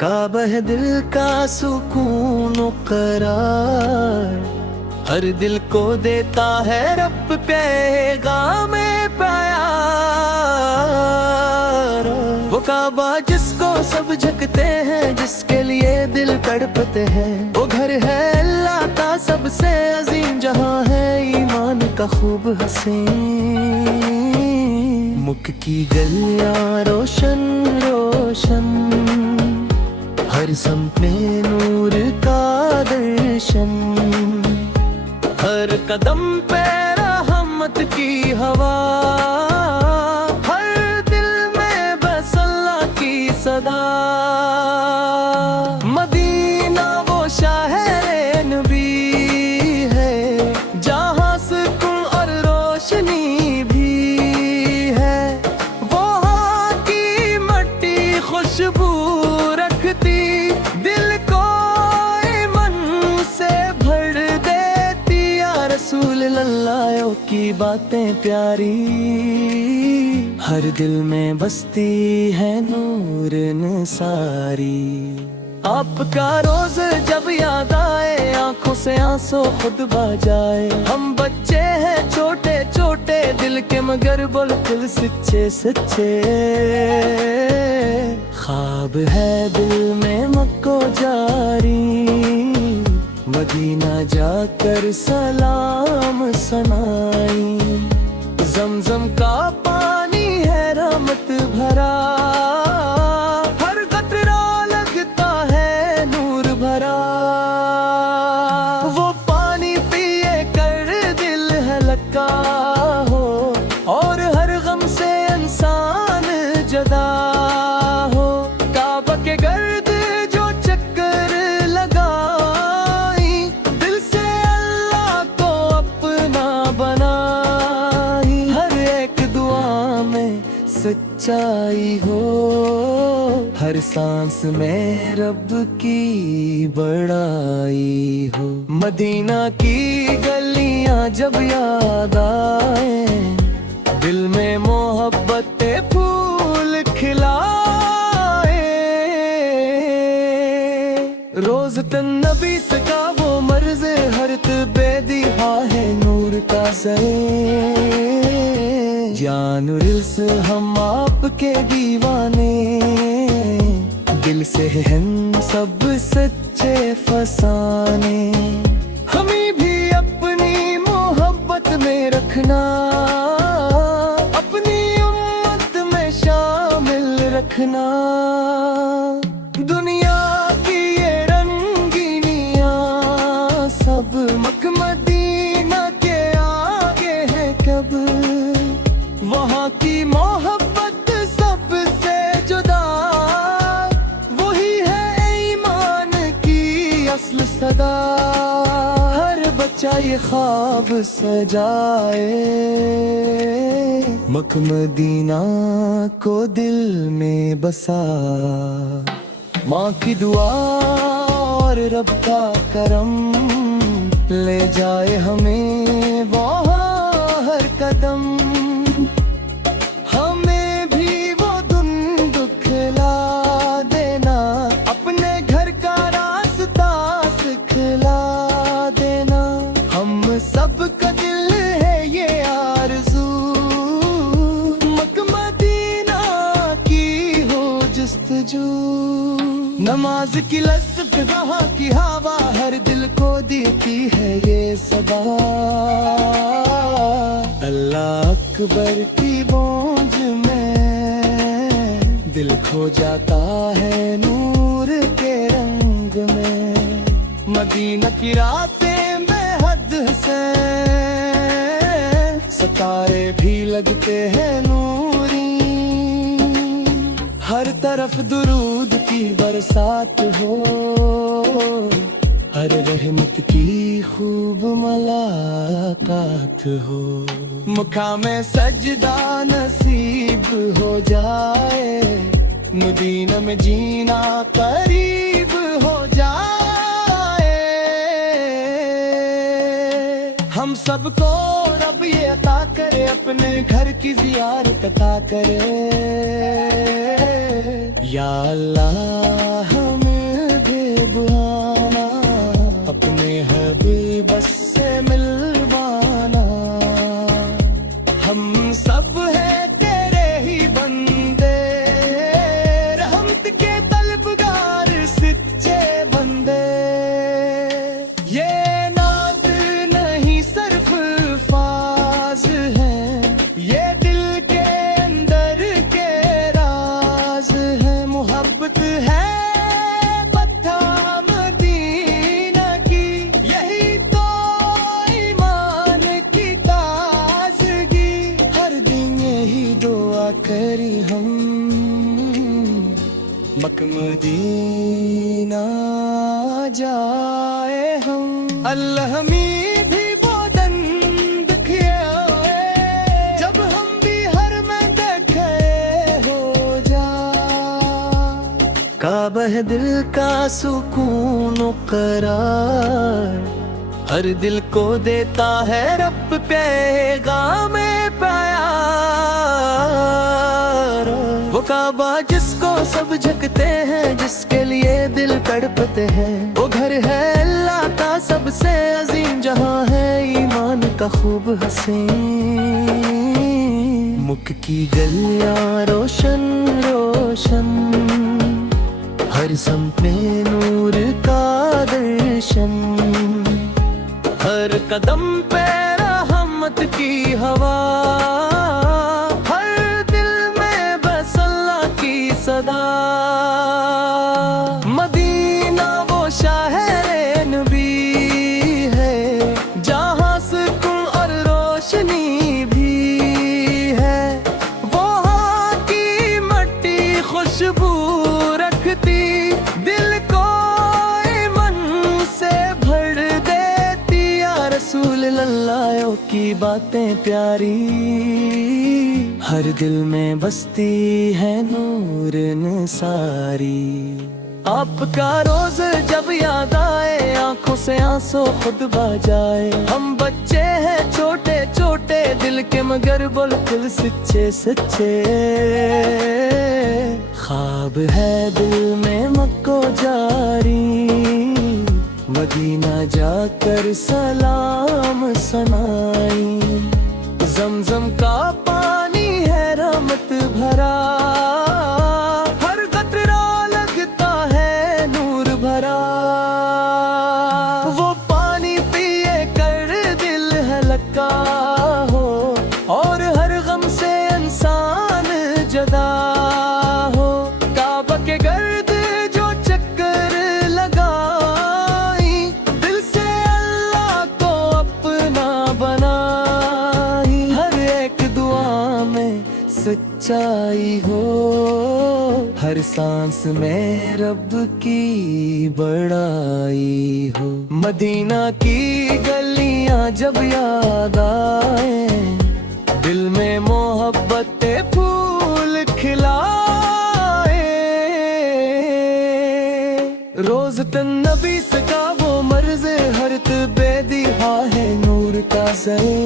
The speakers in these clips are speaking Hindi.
काबा है दिल का सुकून करार, हर दिल को देता है रब पैगाम प्यार। वो काबा जिसको सब झुकते हैं, जिसके लिए दिल तड़पते हैं, वो घर है अल्लाह का सबसे अजीम, जहां है ईमान का खूब हसीन। मुख की गलियां रोशन रोशन, हर समत में नूर का दर्शन, हर कदम पे रहमत की हवा, हर दिल में बस अल्लाह की सदा। मदीना वो शहर नबी है, जहाँ सुकून और रोशनी भी है। वहाँ की मट्टी खुशबू रखती, दिल को ईमान से भर देती। या रसूल अल्लाह की बातें प्यारी, हर दिल में बसती है नूर निसारी। आपका रोज जब याद आए, आंखों से आंसू खुद बजाए। हम बच्चे हैं छोटे छोटे दिल के, मगर बिल्कुल सच्चे सच्चे। ख्वाब है दिल में मक्को जारी, मदीना जाकर सलाम सनाई। जमजम का पानी है रहमत भरा, हर कतरा लगता है नूर भरा। वो पानी पिए कर दिल है लगा हो, और हर गम से इंसान जदा हो। काबा के गर्द जो चक्कर लगाई, दिल से अल्लाह को अपना बनाई। हर एक दुआ में सच्चाई हो, हर सांस में रब की बड़ाई हो। मदीना की गलियां जब याद आए, दिल में मोहब्बत फूल खिलाए। रोज तन नबी सका वो मर्ज, हर बेदी है नूर का सरे। जान दिल से हम आपके दीवाने, दिल से हम सब सच्चे फसाने। हमें भी अपनी मोहब्बत में रखना, अपनी उम्मत में शामिल रखना। दुनिया की ये रंगीनियां सब मदीना के आगे है कब। वहाँ की मोहब्बत सबसे जुदा, वही है ईमान की असल सदा। हर बच्चा ये ख्वाब सजाए, मक्का मदीना को दिल में बसा। माँ की दुआ और रब का करम, ले जाए हमें वहाँ हर कदम। हमें भी वो दिन दुखला देना, अपने घर का रास्ता सिखला देना। हम सब का दिल है ये आरज़ू, मक्का मदीना की हो जस्तजू। नमाज की लज़्ज़त वहाँ की हवा, हर दिल को देती है ये सदा। अल्लाह अकबर की गूंज में दिल खो जाता है नूर के रंग में। मदीना की रातें बेहद से, सितारे भी लगते हैं नूरी। हर तरफ दुरूद की बरसात हो, हर रहमत की खूब मुलाकात हो। मुखा में सजदा नसीब हो जाए, मदीना में जीना करीब हो जाए। हम सबको रब ये अता करे, अपने घर की ज़ियारत अता करे। या अल्लाह हमें बेबहाना अपने हबीब से मिलवाना। हम सब हैं तेरे ही बंदे, रहमत के तलबगार सच्चे बंदे। ये नात नहीं सिर्फ अल्फाज हैं, ये दिल के अंदर के राज है। मोहब्बत है पत्ता मदीना की, यही तो ईमान की ताज़गी। हर दिन यही दुआ करी हम, मक्का मदीना जाए हम। अल्लाह में भी वो दिन दिखे, जब हम भी हर में देखे हो जा। काबा है दिल का सुकून और करार, हर दिल को देता है रब पैगाम प्यार। वो काबा जिसको सब झकते हैं, जिसके लिए दिल तड़पते हैं, वो घर है अल्लाह का सबसे अजीम, जहाँ है ईमान का खूब हसीन। मुख की गलियां रोशन रोशन, हर सम्त में नूर का दर्शन। हर कदम पे रहमत की हवा, हर दिल में बस अल्लाह की सदा। मदीना वो शहर नबी है, जहाँ सुकून और रोशनी भी है। वहाँ की मट्टी खुशबू रखती, दिल को ईमान से भर देती। या रसूल अल्लाह की बातें प्यारी, हर दिल में बसती है नूर निसारी। आपका रोज जब याद आए, आंखों से आंसू खुद बजाए। हम बच्चे हैं छोटे छोटे दिल के, मगर बिल्कुल सच्चे सच्चे। ख्वाब है दिल में मक्को जारी, मदीना जाकर सलाम सनाई। जमजम का पानी है रहमत भरा, हर कतरा लगता है नूर भरा। वो पानी पिए कर दिल हल्का हो, और हर गम से इंसान जदा हो। काबा के गर्द जो चक्कर लगाई, दिल से अल्लाह को अपना बनाई। हर एक दुआ में सच्चाई हो, हर सांस में रब की बड़ाई हो। मदीना की गलियां जब याद आए, दिल में मोहब्बत फूल खिलाए। रोज तन नबी सका वो मर्ज, हर बेदिहा है नूर का सरे।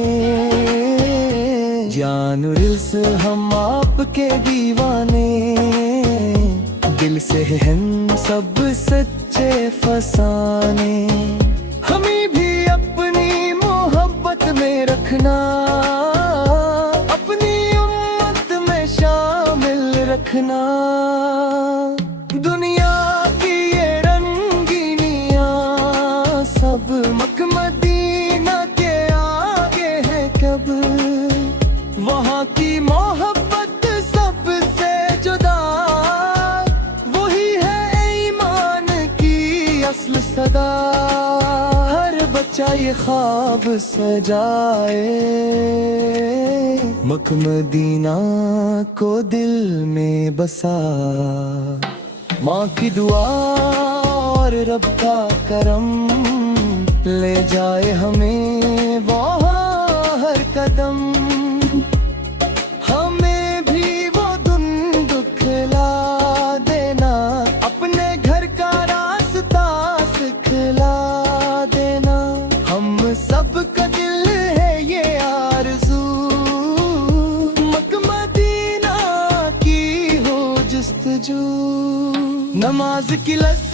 जानुरिल से हम आपके दीवाने, दिल से हम सब सच्चे फसाने। हमें भी अपनी मोहब्बत में रखना, अपनी उम्मत में शामिल रखना। दुनिया की ये रंगीनियां सब मक्का मदीना के आगे है कब। वहाँ की मोहब्बत सबसे जुदा, वही है ईमान की असल सदा। हर बच्चा ये ख्वाब सजाए, मक्का मदीना को दिल में बसा। माँ की दुआ और रब का करम, ले जाए हमें वहाँ हर कदम। हमें भी वो दिन दुखला देना, अपने घर का रास्ता सिखला देना। हम सब का दिल है ये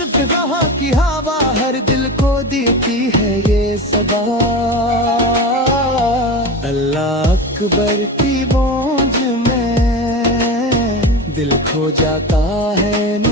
वहाँ की हवा हर दिल को देती है ये सदा। अल्लाह अकबर की गूंज में दिल खो जाता है।